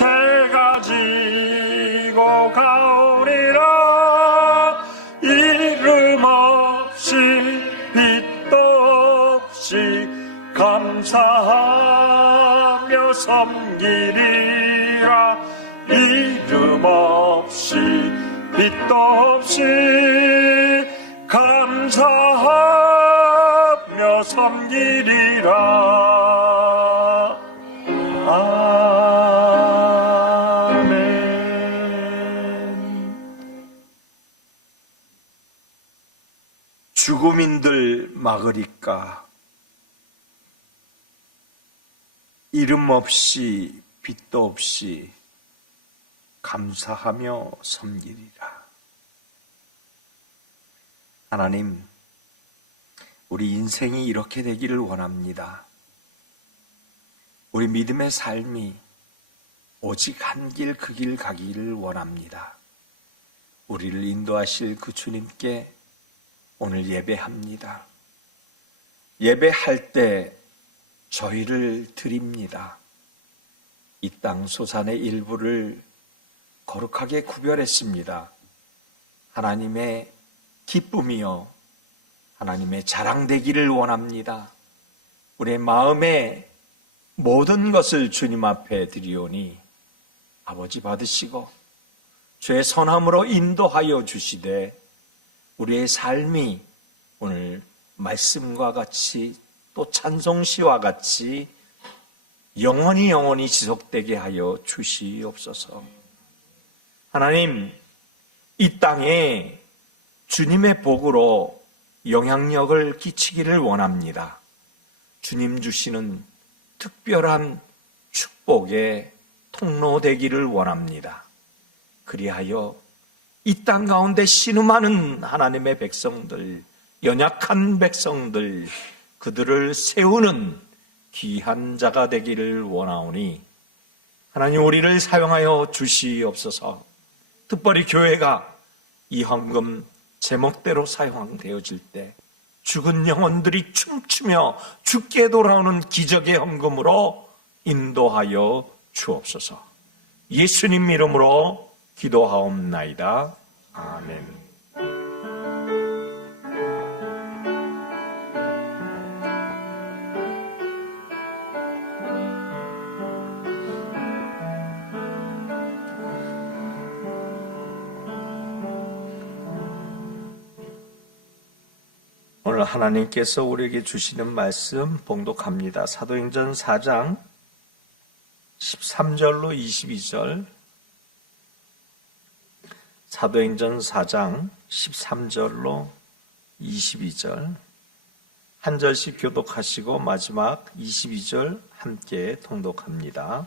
제가 지고 가오리라. 이름 없이 빛도 없이 감사하며 섬기리라. 이름 없이 빛도 없이 감사하며 섬기리라. 아멘. 죽음인들 막으리까 이름 없이 빛도 없이 감사하며 섬기리라. 하나님, 우리 인생이 이렇게 되기를 원합니다. 우리 믿음의 삶이 오직 한 길 그 길 가기를 원합니다. 우리를 인도하실 그 주님께 오늘 예배합니다. 예배할 때 저희를 드립니다. 이 땅 소산의 일부를 거룩하게 구별했습니다. 하나님의 기쁨이요 하나님의 자랑되기를 원합니다. 우리의 마음의 모든 것을 주님 앞에 드리오니 아버지 받으시고 주의 선함으로 인도하여 주시되 우리의 삶이 오늘 말씀과 같이 또 찬송시와 같이 영원히 지속되게 하여 주시옵소서. 하나님, 이 땅에 주님의 복으로 영향력을 끼치기를 원합니다. 주님 주시는 특별한 축복의 통로 되기를 원합니다. 그리하여 이 땅 가운데 신음하는 하나님의 백성들, 연약한 백성들, 그들을 세우는 귀한 자가 되기를 원하오니 하나님 우리를 사용하여 주시옵소서. 특별히 교회가 이 헌금 제목대로 사용되어질 때 죽은 영혼들이 춤추며 죽게 돌아오는 기적의 헌금으로 인도하여 주옵소서. 예수님 이름으로 기도하옵나이다. 아멘. 오늘 하나님께서 우리에게 주시는 말씀 봉독합니다. 사도행전 4장 13절로 22절, 사도행전 4장 13절로 22절 한 절씩 교독하시고 마지막 22절 함께 통독합니다.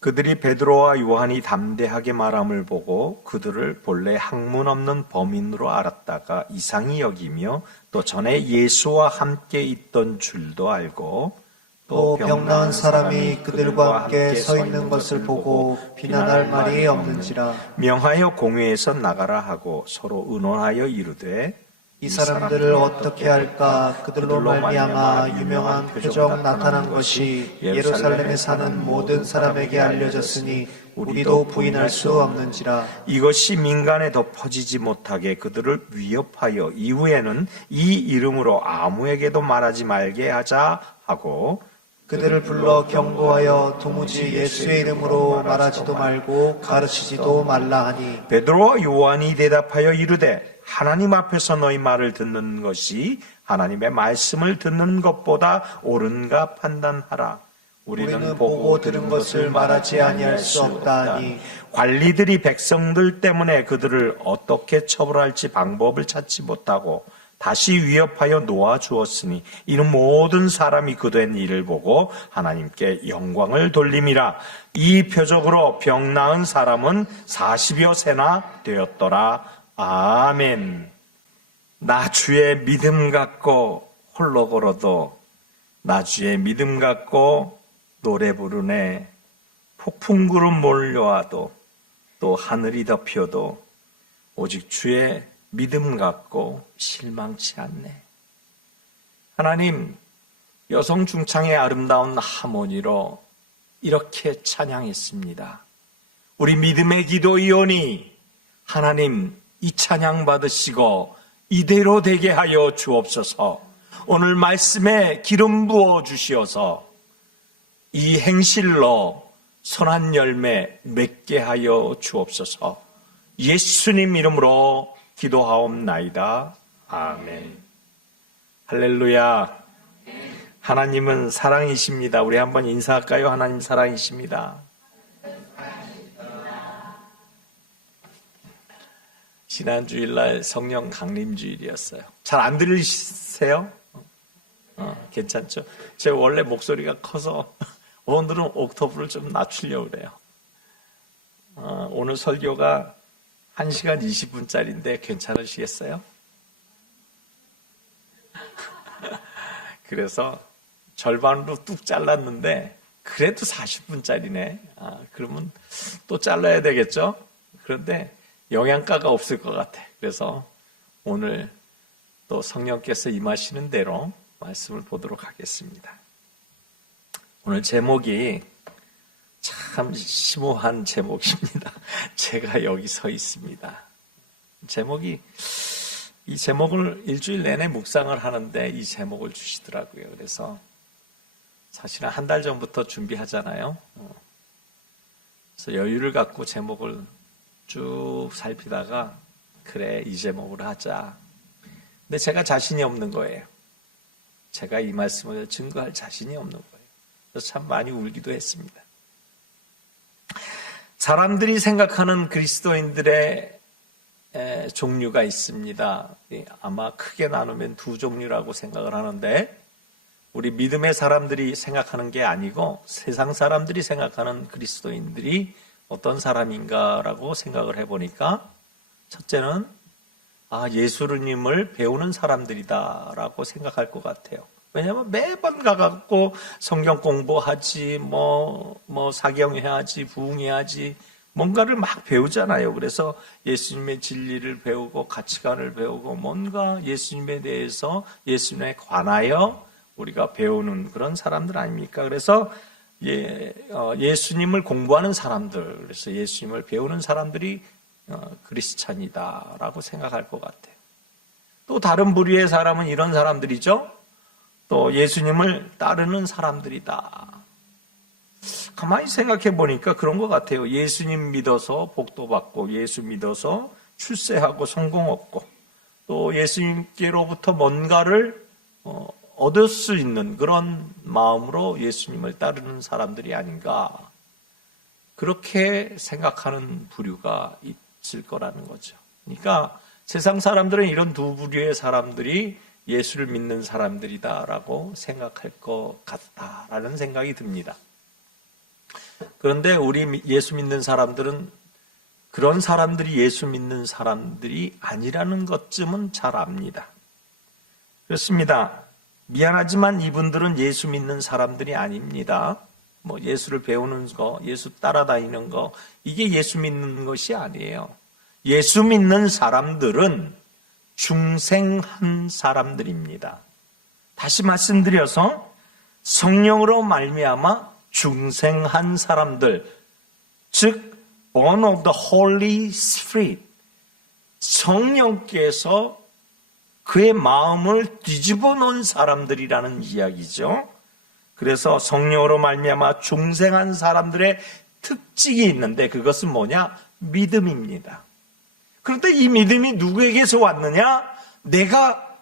그들이 베드로와 요한이 담대하게 말함을 보고 그들을 본래 학문 없는 범인으로 알았다가 이상히 여기며 또 전에 예수와 함께 있던 줄도 알고 또 병나은 사람이 그들과 함께 서 있는 것을 보고 비난할 말이 없는지라 명하여 공회에서 나가라 하고 서로 의논하여 이르되 이 사람들을 어떻게 할까? 그들로 말미암아 유명한 표적 나타난 것이 예루살렘에 사는 모든 사람에게 알려졌으니 우리도 부인할 수 없는지라. 이것이 민간에 더 퍼지지 못하게 그들을 위협하여 이후에는 이 이름으로 아무에게도 말하지 말게 하자 하고 그들을 불러 경고하여 도무지 예수의 이름으로 말하지도 말고 가르치지도 말라 하니 베드로와 요한이 대답하여 이르되 하나님 앞에서 너희 말을 듣는 것이 하나님의 말씀을 듣는 것보다 옳은가 판단하라. 우리는 보고 들은 것을 말하지 아니할 수 없다 하니 관리들이 백성들 때문에 그들을 어떻게 처벌할지 방법을 찾지 못하고 다시 위협하여 놓아주었으니 이는 모든 사람이 그된 일을 보고 하나님께 영광을 돌림이라. 이 표적으로 병 나은 사람은 40여 세나 되었더라. 아멘. 나 주의 믿음 갖고 홀로 걸어도 나 주의 믿음 갖고 노래 부르네. 폭풍구름 몰려와도 또 하늘이 덮여도 오직 주의 믿음 갖고 실망치 않네. 하나님, 여성 중창의 아름다운 하모니로 이렇게 찬양했습니다. 우리 믿음의 기도이오니 하나님 이 찬양 받으시고 이대로 되게 하여 주옵소서. 오늘 말씀에 기름 부어 주시어서 이 행실로 선한 열매 맺게 하여 주옵소서. 예수님 이름으로 기도하옵나이다. 아멘. 할렐루야. 하나님은 사랑이십니다. 우리 한번 인사할까요? 하나님 사랑이십니다. 지난 주일날 성령 강림주일이었어요. 잘 안 들리세요? 괜찮죠? 제 원래 목소리가 커서 오늘은 옥터브를 좀 낮추려고 그래요. 오늘 설교가 1시간 20분짜리인데 괜찮으시겠어요? 그래서 절반으로 뚝 잘랐는데 그래도 40분짜리네. 그러면 또 잘라야 되겠죠? 그런데 영양가가 없을 것 같아. 그래서 오늘 또 성령께서 임하시는 대로 말씀을 보도록 하겠습니다. 오늘 제목이 참 심오한 제목입니다. 제가 여기 서 있습니다. 이 제목을 일주일 내내 묵상을 하는데 이 제목을 주시더라고요. 그래서 사실은 한 달 전부터 준비하잖아요. 그래서 여유를 갖고 제목을 쭉 살피다가 그래 이 제목으로 하자. 근데 제가 자신이 없는 거예요. 제가 이 말씀을 증거할 자신이 없는 거예요. 그래서 참 많이 울기도 했습니다. 사람들이 생각하는 그리스도인들의 종류가 있습니다. 아마 크게 나누면 두 종류라고 생각을 하는데 우리 믿음의 사람들이 생각하는 게 아니고 세상 사람들이 생각하는 그리스도인들이 어떤 사람인가라고 생각을 해보니까 첫째는 예수님을 배우는 사람들이다라고 생각할 것 같아요. 왜냐하면 매번 가갖고 성경 공부하지, 사경해야지, 부흥해야지, 뭔가를 막 배우잖아요. 그래서 예수님의 진리를 배우고 가치관을 배우고 뭔가 예수님에 대해서 예수님에 관하여 우리가 배우는 그런 사람들 아닙니까? 그래서 예수님을 공부하는 사람들, 그래서 예수님을 배우는 사람들이 크리스찬이다라고 생각할 것 같아요. 또 다른 부류의 사람은 이런 사람들이죠. 또 예수님을 따르는 사람들이다. 가만히 생각해 보니까 그런 것 같아요. 예수님 믿어서 복도 받고, 예수 믿어서 출세하고 성공 얻고, 또 예수님께로부터 뭔가를 얻을 수 있는 그런 마음으로 예수님을 따르는 사람들이 아닌가. 그렇게 생각하는 부류가 있을 거라는 거죠. 그러니까 세상 사람들은 이런 두 부류의 사람들이 예수를 믿는 사람들이다라고 생각할 것 같다라는 생각이 듭니다. 그런데 우리 예수 믿는 사람들은 그런 사람들이 예수 믿는 사람들이 아니라는 것쯤은 잘 압니다. 그렇습니다. 미안하지만 이분들은 예수 믿는 사람들이 아닙니다. 예수를 배우는 거, 예수 따라다니는 거, 이게 예수 믿는 것이 아니에요. 예수 믿는 사람들은 중생한 사람들입니다. 다시 말씀드려서 성령으로 말미암아 중생한 사람들, 즉 born of the Holy Spirit, 성령께서 그의 마음을 뒤집어 놓은 사람들이라는 이야기죠. 그래서 성령으로 말미암아 중생한 사람들의 특징이 있는데 그것은 뭐냐? 믿음입니다. 그런데 이 믿음이 누구에게서 왔느냐? 내가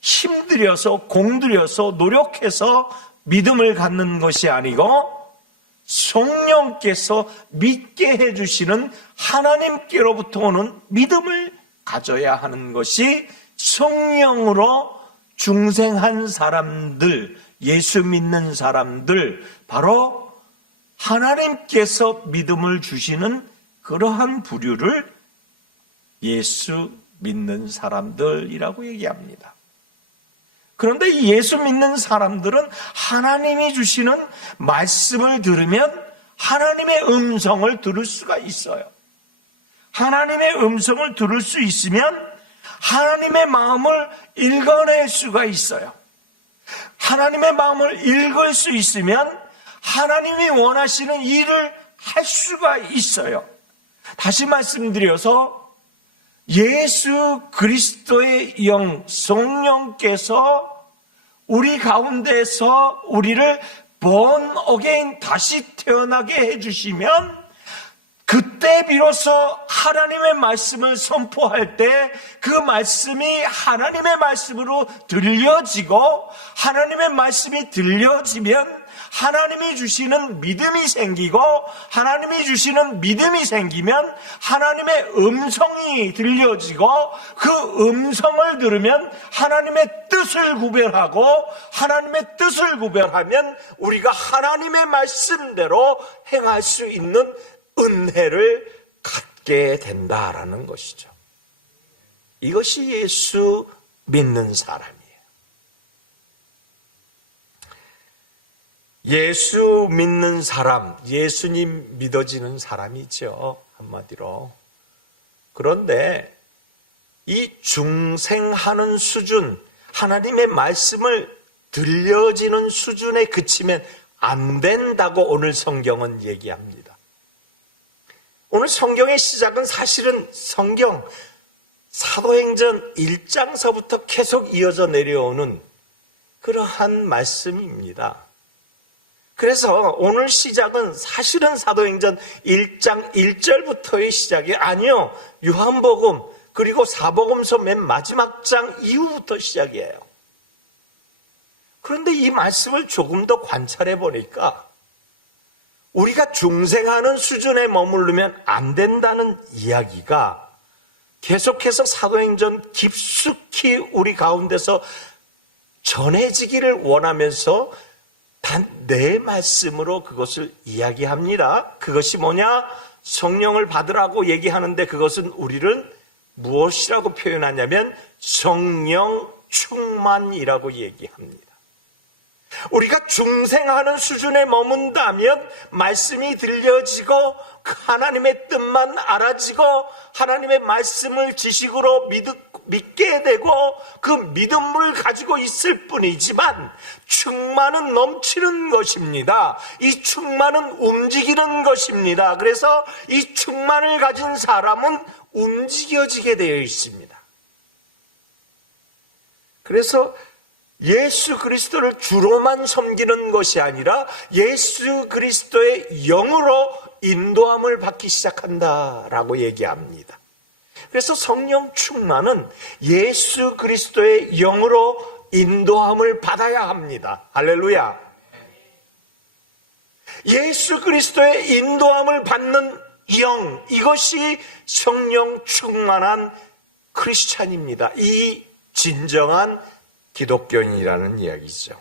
힘들여서 공들여서 노력해서 믿음을 갖는 것이 아니고 성령께서 믿게 해주시는 하나님께로부터 오는 믿음을 가져야 하는 것이 성령으로 중생한 사람들, 예수 믿는 사람들, 바로 하나님께서 믿음을 주시는 그러한 부류를 예수 믿는 사람들이라고 얘기합니다. 그런데 이 예수 믿는 사람들은 하나님이 주시는 말씀을 들으면 하나님의 음성을 들을 수가 있어요. 하나님의 음성을 들을 수 있으면 하나님의 마음을 읽어낼 수가 있어요. 하나님의 마음을 읽을 수 있으면 하나님이 원하시는 일을 할 수가 있어요. 다시 말씀드려서 예수 그리스도의 영, 성령께서 우리 가운데서 우리를 born again, 다시 태어나게 해주시면 그때 비로소 하나님의 말씀을 선포할 때 그 말씀이 하나님의 말씀으로 들려지고, 하나님의 말씀이 들려지면 하나님이 주시는 믿음이 생기고, 하나님이 주시는 믿음이 생기면 하나님의 음성이 들려지고, 그 음성을 들으면 하나님의 뜻을 구별하고, 하나님의 뜻을 구별하면 우리가 하나님의 말씀대로 행할 수 있는 은혜를 갖게 된다라는 것이죠. 이것이 예수 믿는 사람이에요. 예수 믿는 사람, 예수님 믿어지는 사람이죠. 한마디로. 그런데 이 중생하는 수준, 하나님의 말씀을 들려지는 수준에 그치면 안 된다고 오늘 성경은 얘기합니다. 오늘 성경의 시작은 사실은 성경 사도행전 1장서부터 계속 이어져 내려오는 그러한 말씀입니다. 그래서 오늘 시작은 사실은 사도행전 1장 1절부터의 시작이 아니요, 요한복음 그리고 사복음서 맨 마지막 장 이후부터 시작이에요. 그런데 이 말씀을 조금 더 관찰해 보니까 우리가 중생하는 수준에 머무르면 안 된다는 이야기가 계속해서 사도행전 깊숙이 우리 가운데서 전해지기를 원하면서 단 네 말씀으로 그것을 이야기합니다. 그것이 뭐냐? 성령을 받으라고 얘기하는데 그것은 우리를 무엇이라고 표현하냐면 성령 충만이라고 얘기합니다. 우리가 중생하는 수준에 머문다면 말씀이 들려지고 하나님의 뜻만 알아지고 하나님의 말씀을 지식으로 믿게 되고 그 믿음을 가지고 있을 뿐이지만 충만은 넘치는 것입니다. 이 충만은 움직이는 것입니다. 그래서 이 충만을 가진 사람은 움직여지게 되어 있습니다. 그래서 예수 그리스도를 주로만 섬기는 것이 아니라 예수 그리스도의 영으로 인도함을 받기 시작한다라고 얘기합니다. 그래서 성령 충만은 예수 그리스도의 영으로 인도함을 받아야 합니다. 할렐루야. 예수 그리스도의 인도함을 받는 영, 이것이 성령 충만한 크리스찬입니다. 이 진정한 기독교인이라는 이야기죠.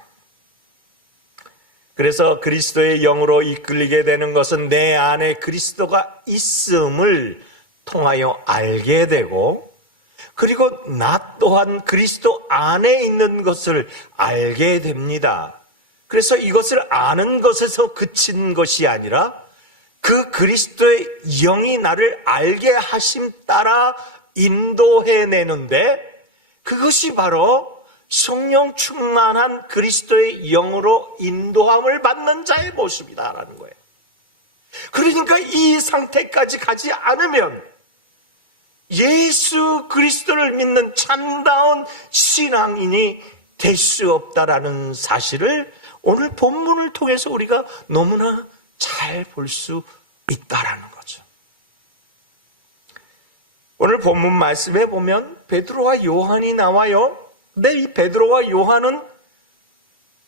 그래서 그리스도의 영으로 이끌리게 되는 것은 내 안에 그리스도가 있음을 통하여 알게 되고, 그리고 나 또한 그리스도 안에 있는 것을 알게 됩니다. 그래서 이것을 아는 것에서 그친 것이 아니라 그 그리스도의 영이 나를 알게 하심 따라 인도해내는데, 그것이 바로 성령 충만한 그리스도의 영으로 인도함을 받는 자의 모습이다라는 거예요. 그러니까 이 상태까지 가지 않으면 예수 그리스도를 믿는 참다운 신앙인이 될 수 없다라는 사실을 오늘 본문을 통해서 우리가 너무나 잘 볼 수 있다라는 거죠. 오늘 본문 말씀에 보면 베드로와 요한이 나와요. 근데 이 베드로와 요한은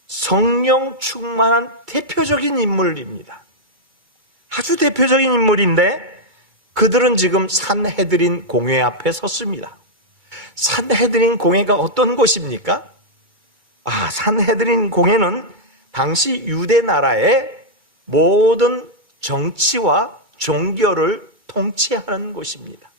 성령 충만한 대표적인 인물입니다. 아주 대표적인 인물인데 그들은 지금 산헤드린 공회 앞에 섰습니다. 산헤드린 공회가 어떤 곳입니까? 산헤드린 공회는 당시 유대 나라의 모든 정치와 종교를 통치하는 곳입니다.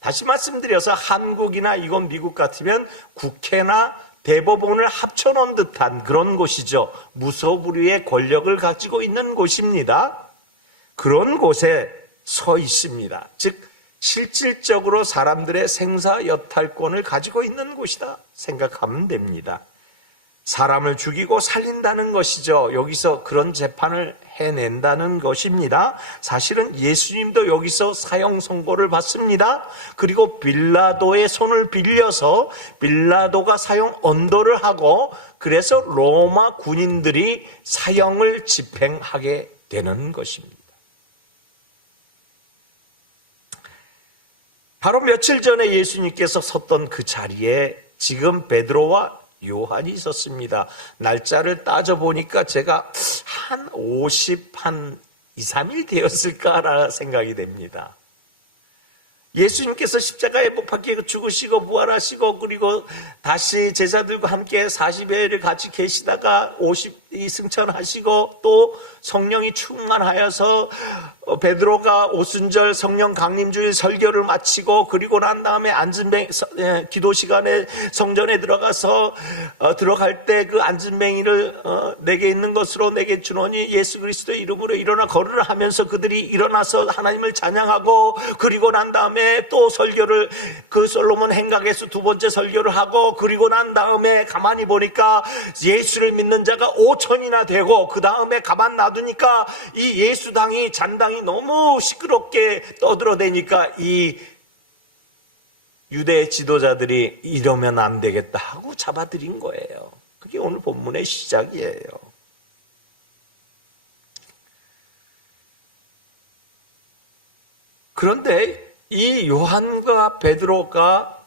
다시 말씀드려서 한국이나 이건 미국 같으면 국회나 대법원을 합쳐놓은 듯한 그런 곳이죠. 무소불위의 권력을 가지고 있는 곳입니다. 그런 곳에 서 있습니다. 즉 실질적으로 사람들의 생사여탈권을 가지고 있는 곳이다 생각하면 됩니다. 사람을 죽이고 살린다는 것이죠. 여기서 그런 재판을 해낸다는 것입니다. 사실은 예수님도 여기서 사형 선고를 받습니다. 그리고 빌라도의 손을 빌려서 빌라도가 사형 언도를 하고 그래서 로마 군인들이 사형을 집행하게 되는 것입니다. 바로 며칠 전에 예수님께서 섰던 그 자리에 지금 베드로와 요한이 있었습니다. 날짜를 따져보니까 제가 한 2, 3일 되었을까라 생각이 됩니다. 예수님께서 십자가에 못 박혀 죽으시고 부활하시고 그리고 다시 제자들과 함께 40여일을 같이 계시다가 50이 승천하시고 또 성령이 충만하여서 베드로가 오순절 성령 강림주일 설교를 마치고 그리고 난 다음에 앉은뱅이 기도 시간에 성전에 들어가서 들어갈 때 그 앉은뱅이를 내게 있는 것으로 내게 주노니 예수 그리스도의 이름으로 일어나 걸으라 하면서 그들이 일어나서 하나님을 찬양하고 그리고 난 다음에 또 설교를 그 솔로몬 행각에서 두 번째 설교를 하고 그리고 난 다음에 가만히 보니까 예수를 믿는 자가 5천이나 되고 그 다음에 가만 놔두니까 이 예수당이 잔당이 너무 시끄럽게 떠들어대니까 이 유대 지도자들이 이러면 안 되겠다 하고 잡아들인 거예요. 그게 오늘 본문의 시작이에요. 그런데 이 요한과 베드로가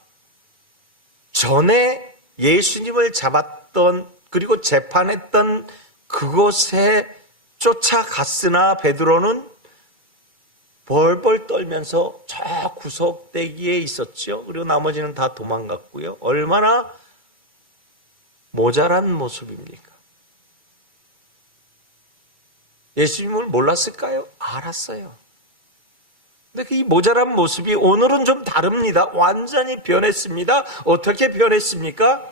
전에 예수님을 잡았던 그리고 재판했던 그곳에 쫓아갔으나 베드로는 벌벌 떨면서 저 구석대기에 있었죠. 그리고 나머지는 다 도망갔고요. 얼마나 모자란 모습입니까? 예수님을 몰랐을까요? 알았어요. 근데 이 모자란 모습이 오늘은 좀 다릅니다. 완전히 변했습니다. 어떻게 변했습니까?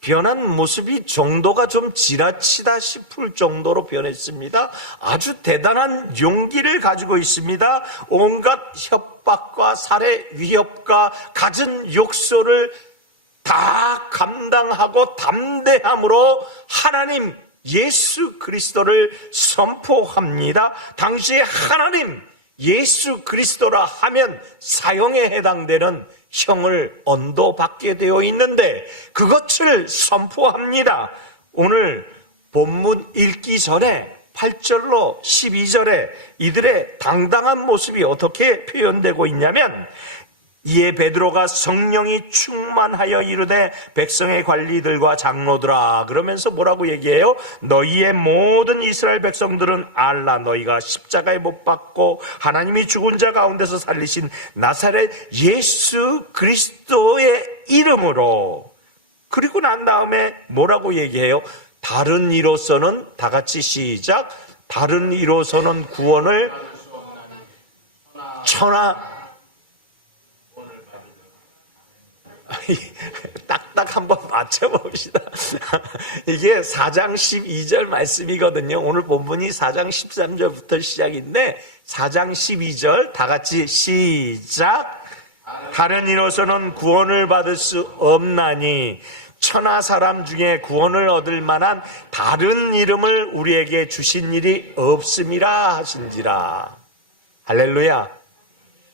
변한 모습이 정도가 좀 지나치다 싶을 정도로 변했습니다. 아주 대단한 용기를 가지고 있습니다. 온갖 협박과 살해 위협과 갖은 욕설을 다 감당하고 담대함으로 하나님 예수 그리스도를 선포합니다. 당시에 하나님 예수 그리스도라 하면 사형에 해당되는 형을 언도받게 되어 있는데 그것을 선포합니다. 오늘 본문 읽기 전에 8절로 12절에 이들의 당당한 모습이 어떻게 표현되고 있냐면 이에 베드로가 성령이 충만하여 이르되 백성의 관리들과 장로들아 그러면서 뭐라고 얘기해요? 너희의 모든 이스라엘 백성들은 알라 너희가 십자가에 못 박고 하나님이 죽은 자 가운데서 살리신 나사렛 예수 그리스도의 이름으로 그리고 난 다음에 뭐라고 얘기해요? 다른 이로서는 다 같이 시작 다른 이로서는 구원을 딱딱 한번 맞춰봅시다. 이게 4장 12절 말씀이거든요. 오늘 본문이 4장 13절부터 시작인데 4장 12절 다 같이 시작. 다른 이로서는 구원을 받을 수 없나니 천하 사람 중에 구원을 얻을 만한 다른 이름을 우리에게 주신 일이 없음이라 하신지라. 할렐루야.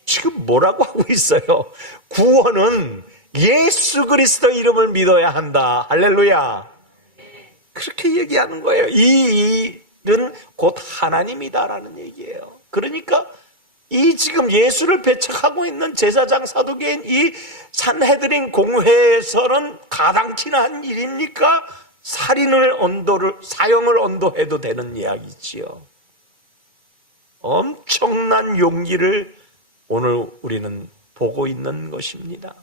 지금 뭐라고 하고 있어요? 구원은 예수 그리스도 이름을 믿어야 한다. 할렐루야. 그렇게 얘기하는 거예요. 이 일은 곧 하나님이다라는 얘기예요. 그러니까 이 지금 예수를 배척하고 있는 제사장 사두개인 이 산헤드린 공회에서는 가당키나 한 일입니까? 사형을 언도해도 되는 이야기지요. 엄청난 용기를 오늘 우리는 보고 있는 것입니다.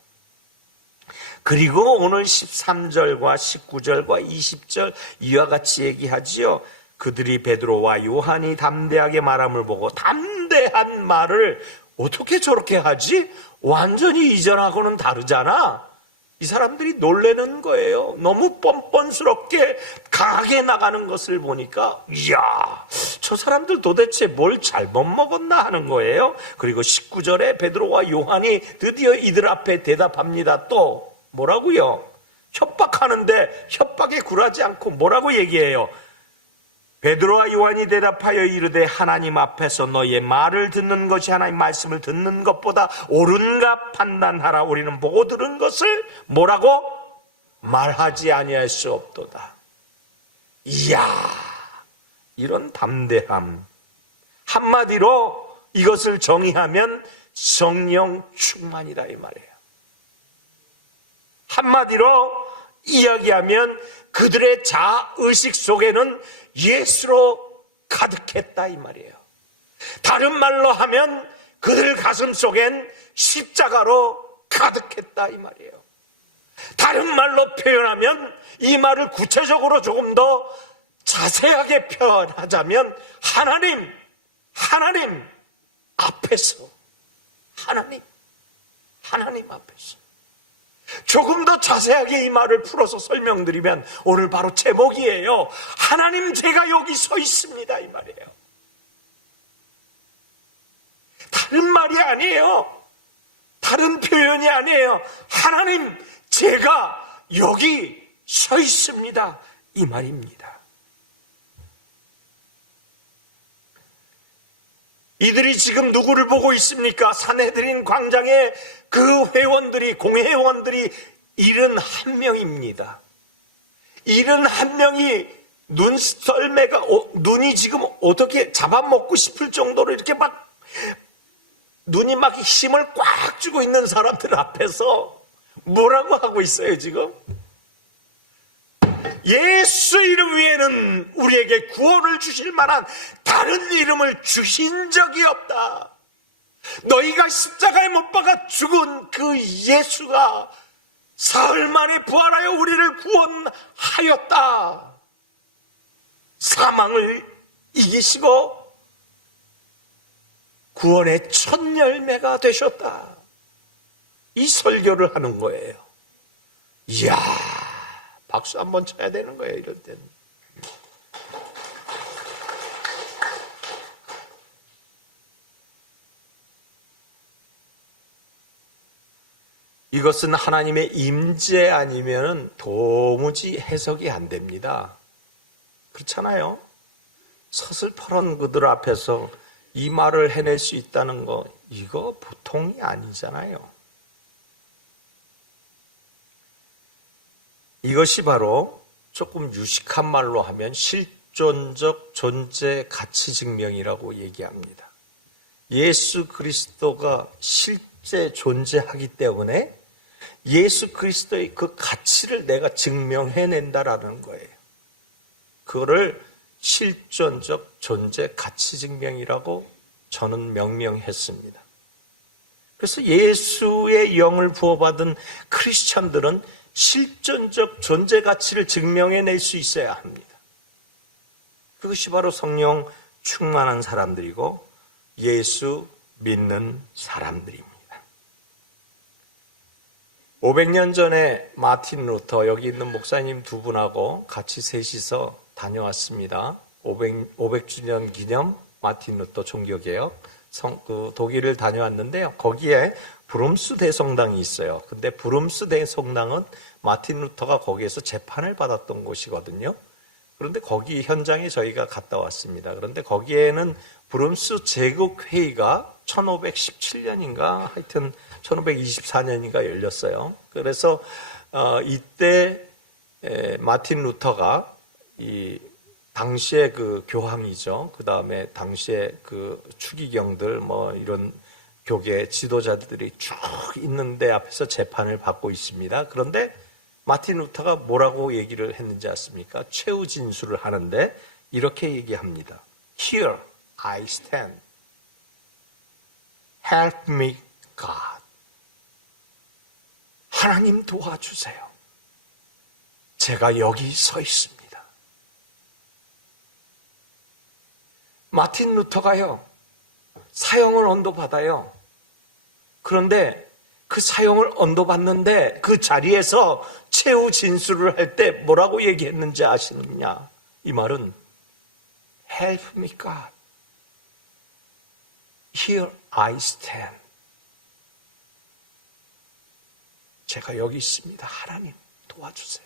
그리고 오늘 13절과 19절과 20절 이와 같이 얘기하지요. 그들이 베드로와 요한이 담대하게 말함을 보고 담대한 말을 어떻게 저렇게 하지? 완전히 이전하고는 다르잖아. 이 사람들이 놀라는 거예요. 너무 뻔뻔스럽게 강하게 나가는 것을 보니까 이야, 저 사람들 도대체 뭘 잘못 먹었나 하는 거예요. 그리고 19절에 베드로와 요한이 드디어 이들 앞에 대답합니다. 또 뭐라고요? 협박하는데 협박에 굴하지 않고 뭐라고 얘기해요? 베드로와 요한이 대답하여 이르되 하나님 앞에서 너의 말을 듣는 것이 하나님 말씀을 듣는 것보다 옳은가 판단하라. 우리는 보고 들은 것을 뭐라고? 말하지 아니할 수 없도다. 이야, 이런 담대함. 한마디로 이것을 정의하면 성령 충만이다 이 말이에요. 한마디로 이야기하면 그들의 자의식 속에는 예수로 가득했다 이 말이에요. 다른 말로 하면 그들 가슴 속엔 십자가로 가득했다 이 말이에요. 다른 말로 표현하면, 이 말을 구체적으로 조금 더 자세하게 표현하자면 하나님 앞에서, 하나님 앞에서. 조금 더 자세하게 이 말을 풀어서 설명드리면 오늘 바로 제목이에요. 하나님, 제가 여기 서 있습니다 이 말이에요. 다른 말이 아니에요. 다른 표현이 아니에요. 하나님, 제가 여기 서 있습니다 이 말입니다. 이들이 지금 누구를 보고 있습니까? 산헤드린 광장에 그 회원들이, 공회원들이 71명입니다. 71명이 눈이 지금 어떻게 잡아먹고 싶을 정도로 이렇게 눈이 막 힘을 꽉 쥐고 있는 사람들 앞에서 뭐라고 하고 있어요, 지금? 예수 이름 외에는 우리에게 구원을 주실 만한 다른 이름을 주신 적이 없다. 너희가 십자가에 못 박아 죽은 그 예수가 사흘 만에 부활하여 우리를 구원하였다. 사망을 이기시고 구원의 첫 열매가 되셨다. 이 설교를 하는 거예요. 이야, 박수 한번 쳐야 되는 거예요, 이럴 때는. 이것은 하나님의 임재 아니면 도무지 해석이 안 됩니다. 그렇잖아요. 서슬퍼런 그들 앞에서 이 말을 해낼 수 있다는 거, 이거 보통이 아니잖아요. 이것이 바로 조금 유식한 말로 하면 실존적 존재 가치 증명이라고 얘기합니다. 예수 그리스도가 실제 존재하기 때문에 예수 그리스도의 그 가치를 내가 증명해낸다라는 거예요. 그거를 실존적 존재 가치 증명이라고 저는 명명했습니다. 그래서 예수의 영을 부어받은 크리스천들은 실존적 존재 가치를 증명해낼 수 있어야 합니다. 그것이 바로 성령 충만한 사람들이고 예수 믿는 사람들입니다. 500년 전에 마틴 루터, 여기 있는 목사님 두 분하고 같이 셋이서 다녀왔습니다. 500주년 기념 마틴 루터 종교개혁 독일을 다녀왔는데요. 거기에 브룸스 대성당이 있어요. 근데 브룸스 대성당은 마틴 루터가 거기에서 재판을 받았던 곳이거든요. 그런데 거기 현장에 저희가 갔다 왔습니다. 그런데 거기에는 브룸스 제국회의가 1517년인가 하여튼 1524년인가 열렸어요. 그래서 이때 마틴 루터가 이 당시의 그 교황이죠. 그 다음에 당시의 그 추기경들 뭐 이런 교계 지도자들이 쭉 있는데 앞에서 재판을 받고 있습니다. 그런데 마틴 루터가 뭐라고 얘기를 했는지 아십니까? 최후 진술을 하는데 이렇게 얘기합니다. Here I stand. Help me, God. 하나님 도와주세요. 제가 여기 서 있습니다. 마틴 루터가요, 사형을 언도받아요. 그런데 그 사형을 언도받는데 그 자리에서 최후 진술을 할 때 뭐라고 얘기했는지 아시느냐? 이 말은 Help me, God. Here I stand. 제가 여기 있습니다. 하나님 도와주세요.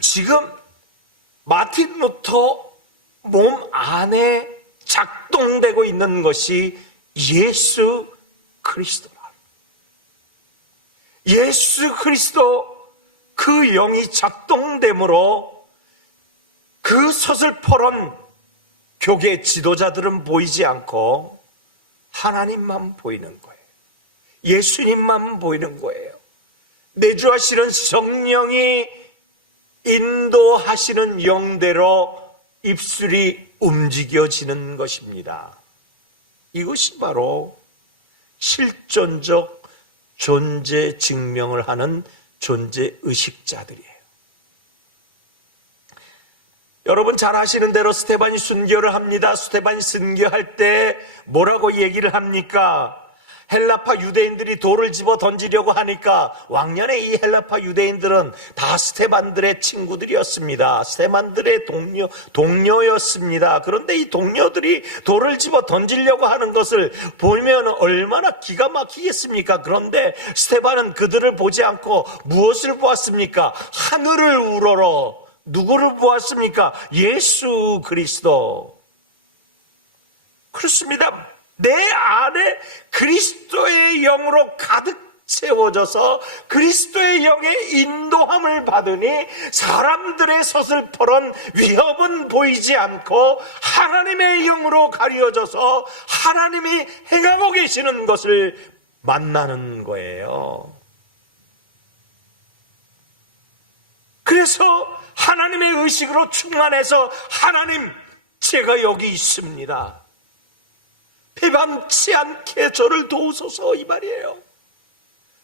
지금 마틴 루터 몸 안에 작동되고 있는 것이 예수 그리스도라. 예수 그리스도 그 영이 작동됨으로 그 서슬퍼런 교계 지도자들은 보이지 않고 하나님만 보이는 거예요. 예수님만 보이는 거예요. 내주하시는 성령이 인도하시는 영대로 입술이 움직여지는 것입니다. 이것이 바로 실존적 존재 증명을 하는 존재 의식자들이에요. 여러분 잘 아시는 대로 스테반이 순교를 합니다. 스테반이 순교할 때 뭐라고 얘기를 합니까? 헬라파 유대인들이 돌을 집어 던지려고 하니까 왕년에 이 헬라파 유대인들은 다 스테반들의 친구들이었습니다. 스테반들의 동료였습니다. 그런데 이 동료들이 돌을 집어 던지려고 하는 것을 보면 얼마나 기가 막히겠습니까? 그런데 스테반은 그들을 보지 않고 무엇을 보았습니까? 하늘을 우러러 누구를 보았습니까? 예수 그리스도. 그렇습니다. 내 안에 그리스도의 영으로 가득 채워져서 그리스도의 영의 인도함을 받으니 사람들의 서슬퍼런 위협은 보이지 않고 하나님의 영으로 가려져서 하나님이 행하고 계시는 것을 만나는 거예요. 그래서 하나님의 의식으로 충만해서 하나님, 제가 여기 있습니다. 배반치 않게 저를 도우소서 이 말이에요.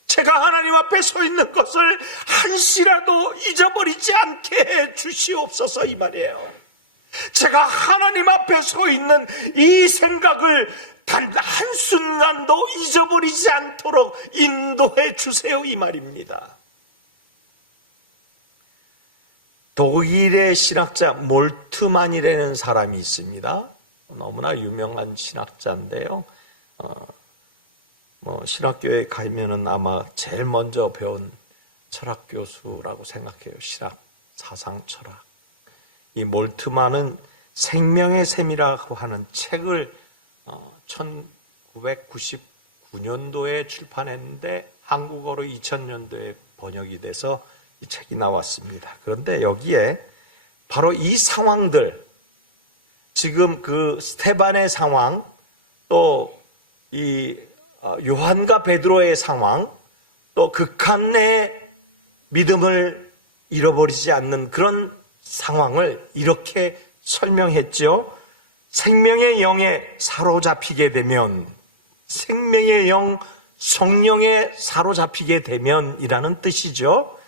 제가 하나님 앞에 서 있는 것을 한시라도 잊어버리지 않게 해 주시옵소서 이 말이에요. 제가 하나님 앞에 서 있는 이 생각을 단 한순간도 잊어버리지 않도록 인도해 주세요 이 말입니다. 독일의 신학자 몰트만이라는 사람이 있습니다. 너무나 유명한 신학자인데요. 신학교에 가면은 아마 제일 먼저 배운 철학 교수라고 생각해요. 신학, 사상, 철학. 이 몰트만은 생명의 셈이라고 하는 책을 1999년도에 출판했는데 한국어로 2000년도에 번역이 돼서 이 책이 나왔습니다. 그런데 여기에 바로 이 상황들, 지금 그 스테반의 상황, 또 이 요한과 베드로의 상황, 또 극한의 믿음을 잃어버리지 않는 그런 상황을 이렇게 설명했죠. 생명의 영에 사로잡히게 되면, 생명의 영, 성령에 사로잡히게 되면이라는 뜻이죠.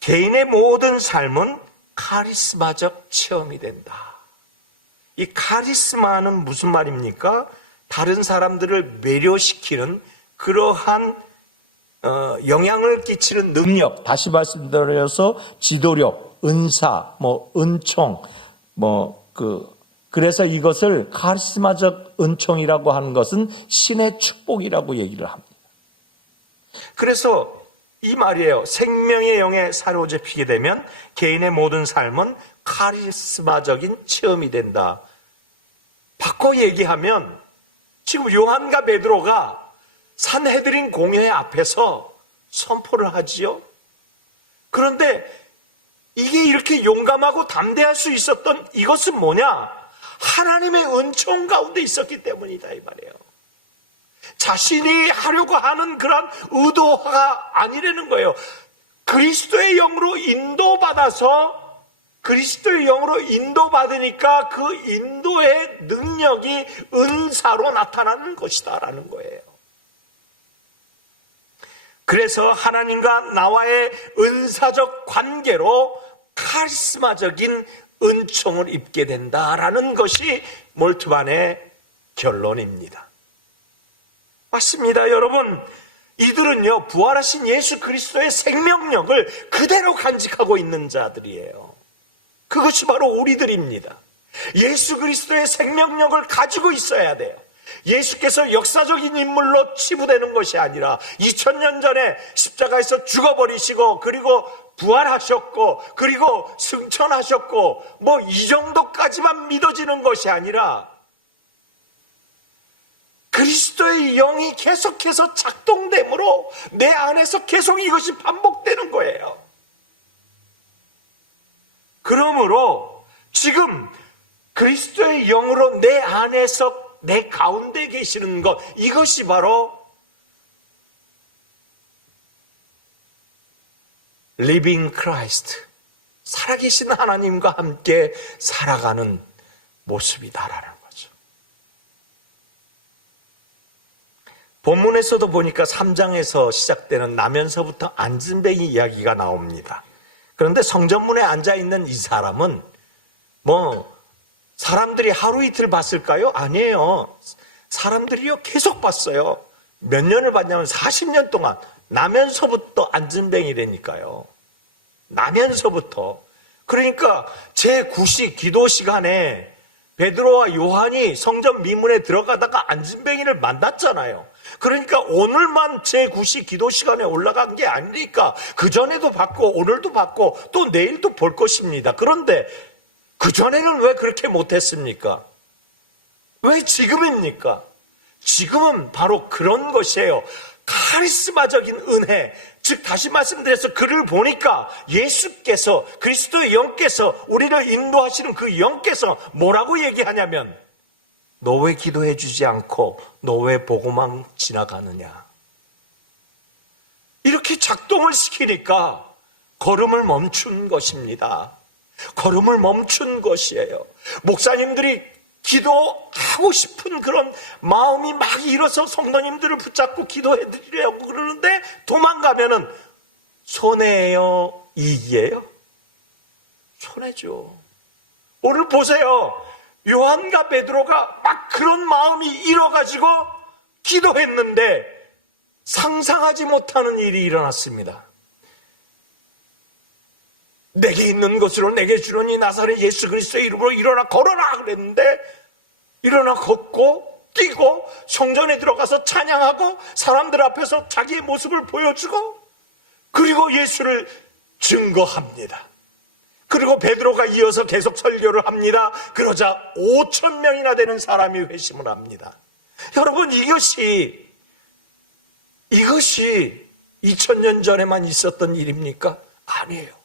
개인의 모든 삶은 카리스마적 체험이 된다. 이 카리스마는 무슨 말입니까? 다른 사람들을 매료시키는 그러한 영향을 끼치는 능력, 다시 말씀드려서 지도력, 은사, 은총, 그래서 이것을 카리스마적 은총이라고 하는 것은 신의 축복이라고 얘기를 합니다. 그래서 이 말이에요. 생명의 영에 사로잡히게 되면 개인의 모든 삶은 카리스마적인 체험이 된다. 바꿔 얘기하면 지금 요한과 베드로가 산헤드린 공회 앞에서 선포를 하지요. 그런데 이게 이렇게 용감하고 담대할 수 있었던 이것은 뭐냐? 하나님의 은총 가운데 있었기 때문이다 이 말이에요. 자신이 하려고 하는 그런 의도가 아니라는 거예요. 그리스도의 영으로 인도받아서 그리스도의 영으로 인도받으니까 그 인도의 능력이 은사로 나타나는 것이다라는 거예요. 그래서 하나님과 나와의 은사적 관계로 카리스마적인 은총을 입게 된다라는 것이 몰트만의 결론입니다. 맞습니다, 여러분. 이들은요, 부활하신 예수 그리스도의 생명력을 그대로 간직하고 있는 자들이에요. 그것이 바로 우리들입니다. 예수 그리스도의 생명력을 가지고 있어야 돼요. 예수께서 역사적인 인물로 치부되는 것이 아니라 2000년 전에 십자가에서 죽어버리시고 그리고 부활하셨고 그리고 승천하셨고 뭐 이 정도까지만 믿어지는 것이 아니라 그리스도의 영이 계속해서 작동됨으로 내 안에서 계속 이것이 반복되는 거예요. 그러므로 지금 그리스도의 영으로 내 안에서 내 가운데 계시는 것, 이것이 바로 Living Christ, 살아계신 하나님과 함께 살아가는 모습이다라는 거죠. 본문에서도 보니까 3장에서 시작되는 나면서부터 앉은뱅이 이야기가 나옵니다. 그런데 성전문에 앉아있는 이 사람은 사람들이 하루 이틀 봤을까요? 아니에요. 사람들이요 계속 봤어요. 몇 년을 봤냐면 40년 동안. 나면서부터 앉은뱅이라니까요. 나면서부터. 그러니까 제9시 기도 시간에 베드로와 요한이 성전 미문에 들어가다가 앉은뱅이를 만났잖아요. 그러니까 오늘만 제9시 기도 시간에 올라간 게 아니니까 그전에도 봤고 오늘도 봤고 또 내일도 볼 것입니다. 그런데 그전에는 왜 그렇게 못했습니까? 왜 지금입니까? 지금은 바로 그런 것이에요. 카리스마적인 은혜, 즉 다시 말씀드려서 그를 보니까 예수께서, 그리스도의 영께서 우리를 인도하시는 그 영께서 뭐라고 얘기하냐면 너 왜 기도해 주지 않고 너 왜 보고만 지나가느냐, 이렇게 작동을 시키니까 걸음을 멈춘 것입니다. 걸음을 멈춘 것이에요. 목사님들이 기도하고 싶은 그런 마음이 막 일어서 성도님들을 붙잡고 기도해 드리려고 그러는데 도망가면은 손해예요, 이익이에요? 손해죠. 오늘 보세요. 요한과 베드로가 막 그런 마음이 일어가지고 기도했는데 상상하지 못하는 일이 일어났습니다. 내게 있는 것으로 내게 주노니 나사렛 예수 그리스도의 이름으로 일어나 걸어라 그랬는데 일어나 걷고 뛰고 성전에 들어가서 찬양하고 사람들 앞에서 자기의 모습을 보여주고 그리고 예수를 증거합니다. 그리고 베드로가 이어서 계속 설교를 합니다. 그러자 5,000명이나 되는 사람이 회심을 합니다. 여러분, 이것이 2000년 전에만 있었던 일입니까? 아니에요.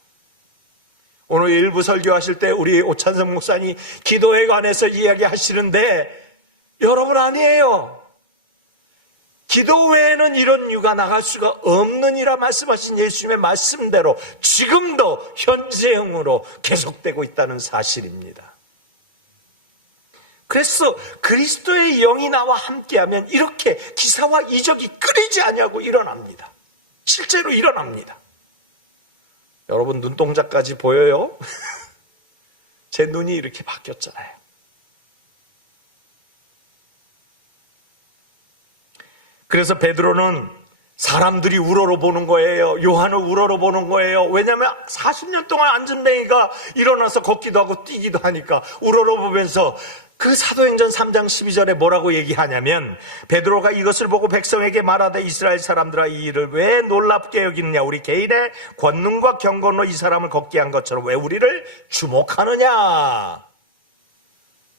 오늘 일부 설교하실 때 우리 오찬성 목사님 기도에 관해서 이야기하시는데 여러분, 아니에요. 기도 외에는 이런 유가 나갈 수가 없느니라 말씀하신 예수님의 말씀대로 지금도 현재형으로 계속되고 있다는 사실입니다. 그래서 그리스도의 영이 나와 함께하면 이렇게 기사와 이적이 끊이지 아니하고 일어납니다. 실제로 일어납니다. 여러분, 눈동자까지 보여요? 제 눈이 이렇게 바뀌었잖아요. 그래서 베드로는 사람들이 우러러보는 거예요. 요한을 우러러보는 거예요. 왜냐하면 40년 동안 앉은뱅이가 일어나서 걷기도 하고 뛰기도 하니까 우러러보면서 그 사도행전 3장 12절에 뭐라고 얘기하냐면 베드로가 이것을 보고 백성에게 말하되 이스라엘 사람들아 이 일을 왜 놀랍게 여기느냐, 우리 개인의 권능과 경건으로 이 사람을 걷게 한 것처럼 왜 우리를 주목하느냐.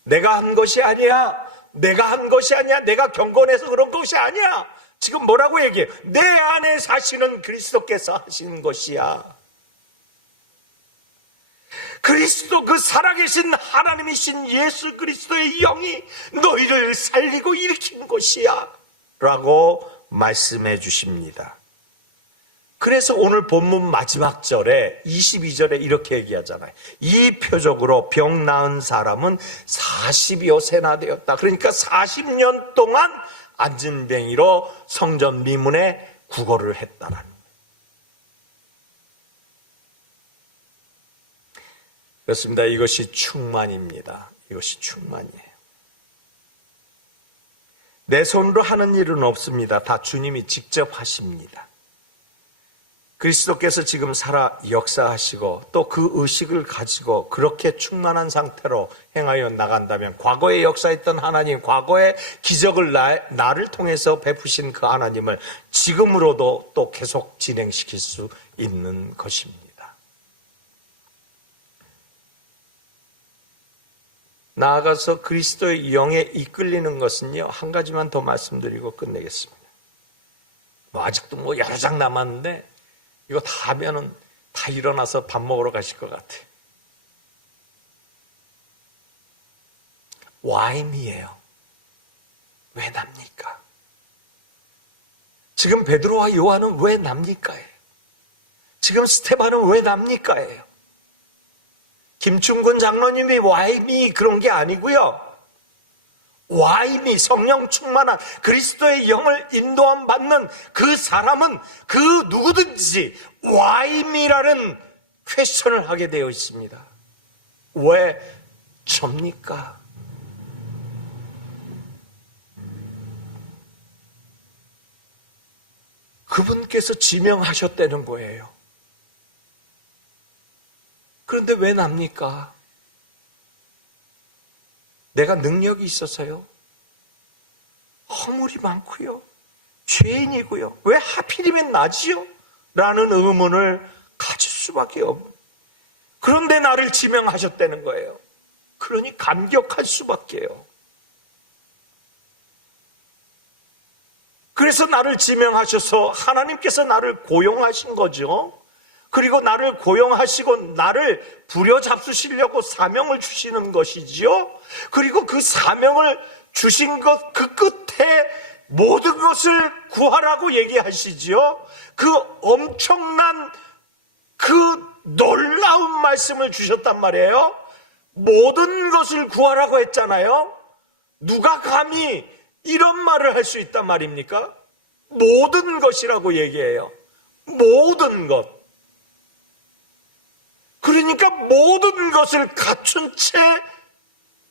내가 한 것이 아니야. 내가 한 것이 아니야. 내가 경건해서 그런 것이 아니야. 지금 뭐라고 얘기해요? 내 안에 사시는 그리스도께서 하신 것이야. 그리스도, 그 살아계신 하나님이신 예수 그리스도의 영이 너희를 살리고 일으킨 것이야 라고 말씀해 주십니다. 그래서 오늘 본문 마지막 절에 22절에 이렇게 얘기하잖아요. 이 표적으로 병 나은 사람은 40여 세나 되었다. 그러니까 40년 동안 앉은뱅이로 성전 미문에 구걸을 했다는 거예요. 그렇습니다. 이것이 충만입니다. 이것이 충만이에요. 내 손으로 하는 일은 없습니다. 다 주님이 직접 하십니다. 그리스도께서 지금 살아 역사하시고 또 그 의식을 가지고 그렇게 충만한 상태로 행하여 나간다면 과거에 역사했던 하나님, 과거의 기적을 나를 통해서 베푸신 그 하나님을 지금으로도 또 계속 진행시킬 수 있는 것입니다. 나아가서 그리스도의 영에 이끌리는 것은요, 한 가지만 더 말씀드리고 끝내겠습니다. 아직도 여러 장 남았는데 이거 다 하면은 다 일어나서 밥 먹으러 가실 것 같아. 와인이에요. 왜 납니까? 지금 베드로와 요한은 왜 납니까예요? 지금 스테반은 왜 납니까예요? 김충근 장로님이 와인이 그런 게 아니고요. 와임이 성령 충만한 그리스도의 영을 인도함 받는 그 사람은 그 누구든지 와임이라는 퀘스천을 하게 되어 있습니다. 왜 접니까? 그분께서 지명하셨다는 거예요. 그런데 왜 납니까? 내가 능력이 있어서요? 허물이 많고요? 죄인이고요? 왜 하필이면 나지요? 라는 의문을 가질 수밖에 없는. 그런데 나를 지명하셨다는 거예요. 그러니 감격할 수밖에요. 그래서 나를 지명하셔서 하나님께서 나를 고용하신 거죠. 그리고 나를 고용하시고 나를 부려잡수시려고 사명을 주시는 것이지요. 그리고 그 사명을 주신 것 그 끝에 모든 것을 구하라고 얘기하시지요. 그 엄청난 그 놀라운 말씀을 주셨단 말이에요. 모든 것을 구하라고 했잖아요. 누가 감히 이런 말을 할 수 있단 말입니까? 모든 것이라고 얘기해요. 모든 것. 그러니까 모든 것을 갖춘 채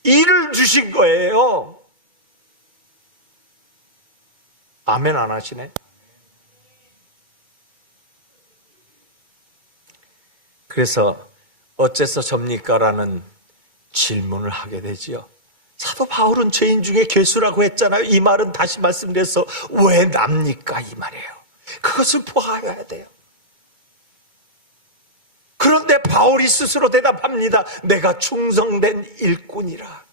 일을 주신 거예요. 아멘 안 하시네? 그래서 어째서 접니까? 라는 질문을 하게 되지요. 사도 바울은 죄인 중에 괴수라고 했잖아요. 이 말은 다시 말씀드려서 왜 납니까? 이 말이에요. 그것을 보아야 돼요. 그런데 바울이 스스로 대답합니다. 내가 충성된 일꾼이라.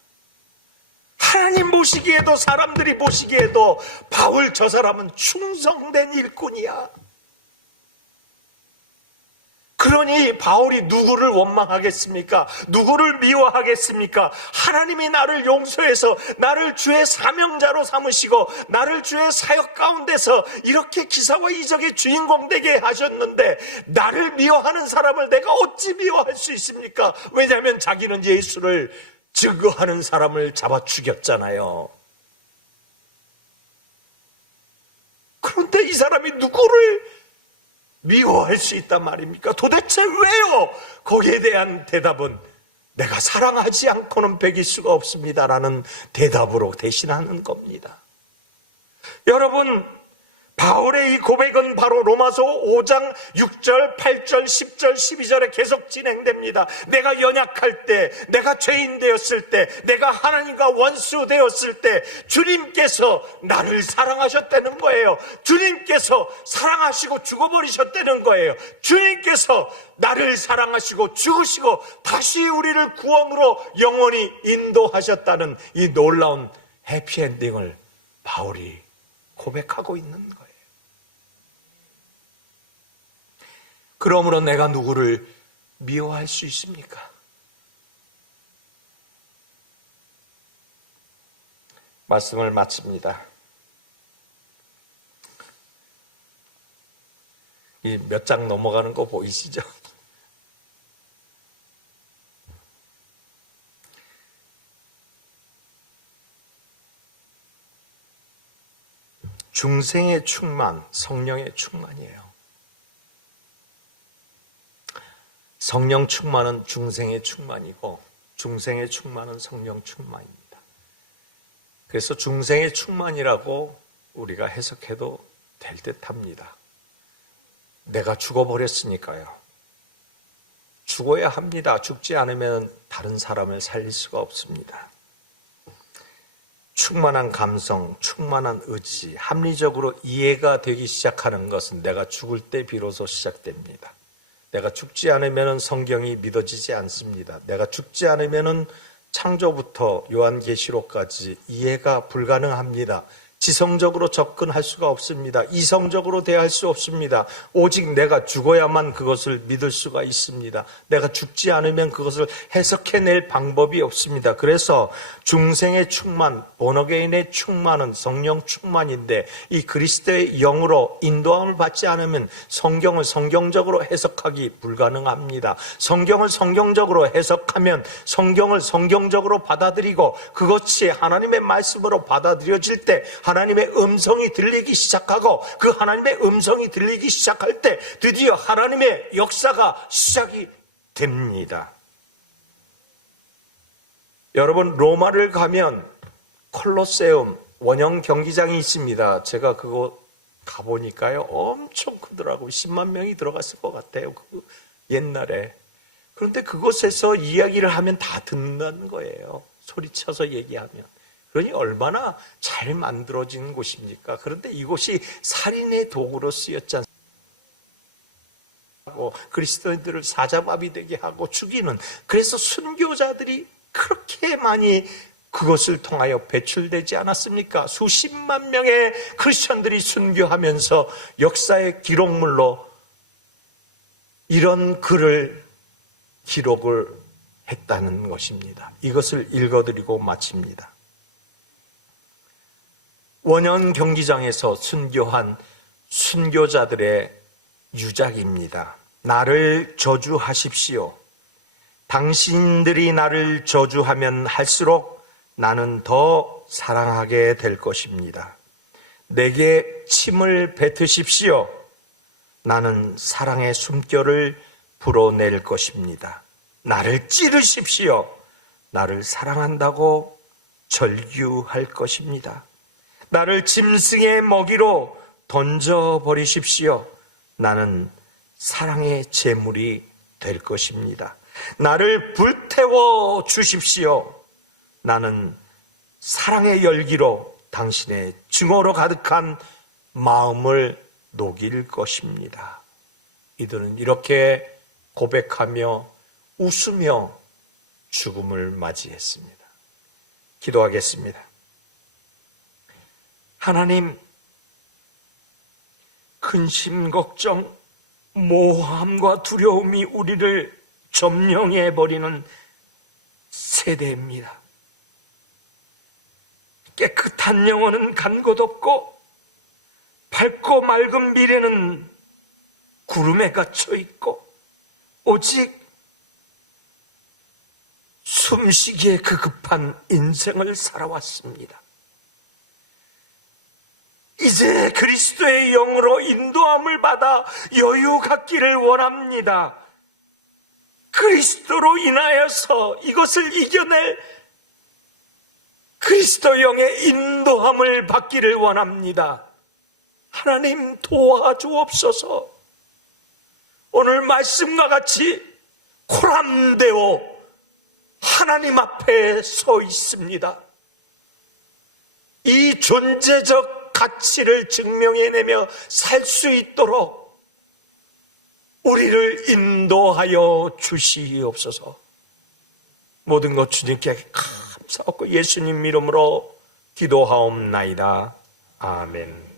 하나님 보시기에도 사람들이 보시기에도 바울 저 사람은 충성된 일꾼이야. 그러니 바울이 누구를 원망하겠습니까? 누구를 미워하겠습니까? 하나님이 나를 용서해서 나를 주의 사명자로 삼으시고 나를 주의 사역 가운데서 이렇게 기사와 이적의 주인공 되게 하셨는데 나를 미워하는 사람을 내가 어찌 미워할 수 있습니까? 왜냐하면 자기는 예수를 증거하는 사람을 잡아 죽였잖아요. 그런데 이 사람이 누구를 미워할 수 있단 말입니까? 도대체 왜요? 거기에 대한 대답은 내가 사랑하지 않고는 배길 수가 없습니다라는 대답으로 대신하는 겁니다. 여러분, 바울의 이 고백은 바로 로마서 5장 6절, 8절, 10절, 12절에 계속 진행됩니다. 내가 연약할 때, 내가 죄인 되었을 때, 내가 하나님과 원수 되었을 때 주님께서 나를 사랑하셨다는 거예요. 주님께서 사랑하시고 죽어버리셨다는 거예요. 주님께서 나를 사랑하시고 죽으시고 다시 우리를 구원으로 영원히 인도하셨다는 이 놀라운 해피엔딩을 바울이 고백하고 있는 거예요. 그러므로 내가 누구를 미워할 수 있습니까? 말씀을 마칩니다. 이 몇 장 넘어가는 거 보이시죠? 중생의 충만, 성령의 충만이에요. 성령 충만은 중생의 충만이고 중생의 충만은 성령 충만입니다. 그래서 중생의 충만이라고 우리가 해석해도 될 듯합니다. 내가 죽어버렸으니까요. 죽어야 합니다. 죽지 않으면 다른 사람을 살릴 수가 없습니다. 충만한 감성, 충만한 의지, 합리적으로 이해가 되기 시작하는 것은 내가 죽을 때 비로소 시작됩니다. 내가 죽지 않으면 성경이 믿어지지 않습니다. 내가 죽지 않으면 창조부터 요한계시록까지 이해가 불가능합니다. 지성적으로 접근할 수가 없습니다. 이성적으로 대할 수 없습니다. 오직 내가 죽어야만 그것을 믿을 수가 있습니다. 내가 죽지 않으면 그것을 해석해낼 방법이 없습니다. 그래서 중생의 충만, 본어게인의 충만은 성령 충만인데 이 그리스도의 영으로 인도함을 받지 않으면 성경을 성경적으로 해석하기 불가능합니다. 성경을 성경적으로 해석하면 성경을 성경적으로 받아들이고 그것이 하나님의 말씀으로 받아들여질 때 하나님의 음성이 들리기 시작하고 그 하나님의 음성이 들리기 시작할 때 드디어 하나님의 역사가 시작이 됩니다. 여러분, 로마를 가면 콜로세움 원형 경기장이 있습니다. 제가 그거 가보니까요 엄청 크더라고요. 10만 명이 들어갔을 것 같아요. 그 옛날에. 그런데 그곳에서 이야기를 하면 다 듣는다는 거예요. 소리쳐서 얘기하면. 그러니 얼마나 잘 만들어진 곳입니까? 그런데 이곳이 살인의 도구로 쓰였지 않습니까? 그리스도인들을 사자마비 되게 하고 죽이는, 그래서 순교자들이 그렇게 많이 그것을 통하여 배출되지 않았습니까? 수십만 명의 크리스천들이 순교하면서 역사의 기록물로 이런 글을 기록을 했다는 것입니다. 이것을 읽어드리고 마칩니다. 원형 경기장에서 순교한 순교자들의 유작입니다. 나를 저주하십시오. 당신들이 나를 저주하면 할수록 나는 더 사랑하게 될 것입니다. 내게 침을 뱉으십시오. 나는 사랑의 숨결을 불어낼 것입니다. 나를 찌르십시오. 나를 사랑한다고 절규할 것입니다. 나를 짐승의 먹이로 던져버리십시오. 나는 사랑의 제물이 될 것입니다. 나를 불태워 주십시오. 나는 사랑의 열기로 당신의 증오로 가득한 마음을 녹일 것입니다. 이들은 이렇게 고백하며 웃으며 죽음을 맞이했습니다. 기도하겠습니다. 하나님, 근심, 걱정, 모함과 두려움이 우리를 점령해버리는 세대입니다. 깨끗한 영혼은 간 곳 없고 밝고 맑은 미래는 구름에 갇혀 있고 오직 숨쉬기에 급급한 인생을 살아왔습니다. 이제 그리스도의 영으로 인도함을 받아 여유 갖기를 원합니다. 그리스도로 인하여서 이것을 이겨낼 그리스도 영의 인도함을 받기를 원합니다. 하나님 도와주옵소서. 오늘 말씀과 같이 코람되어 하나님 앞에 서 있습니다. 이 존재적 가치를 증명해내며 살 수 있도록 우리를 인도하여 주시옵소서. 모든 것 주님께 감사하고 예수님 이름으로 기도하옵나이다. 아멘.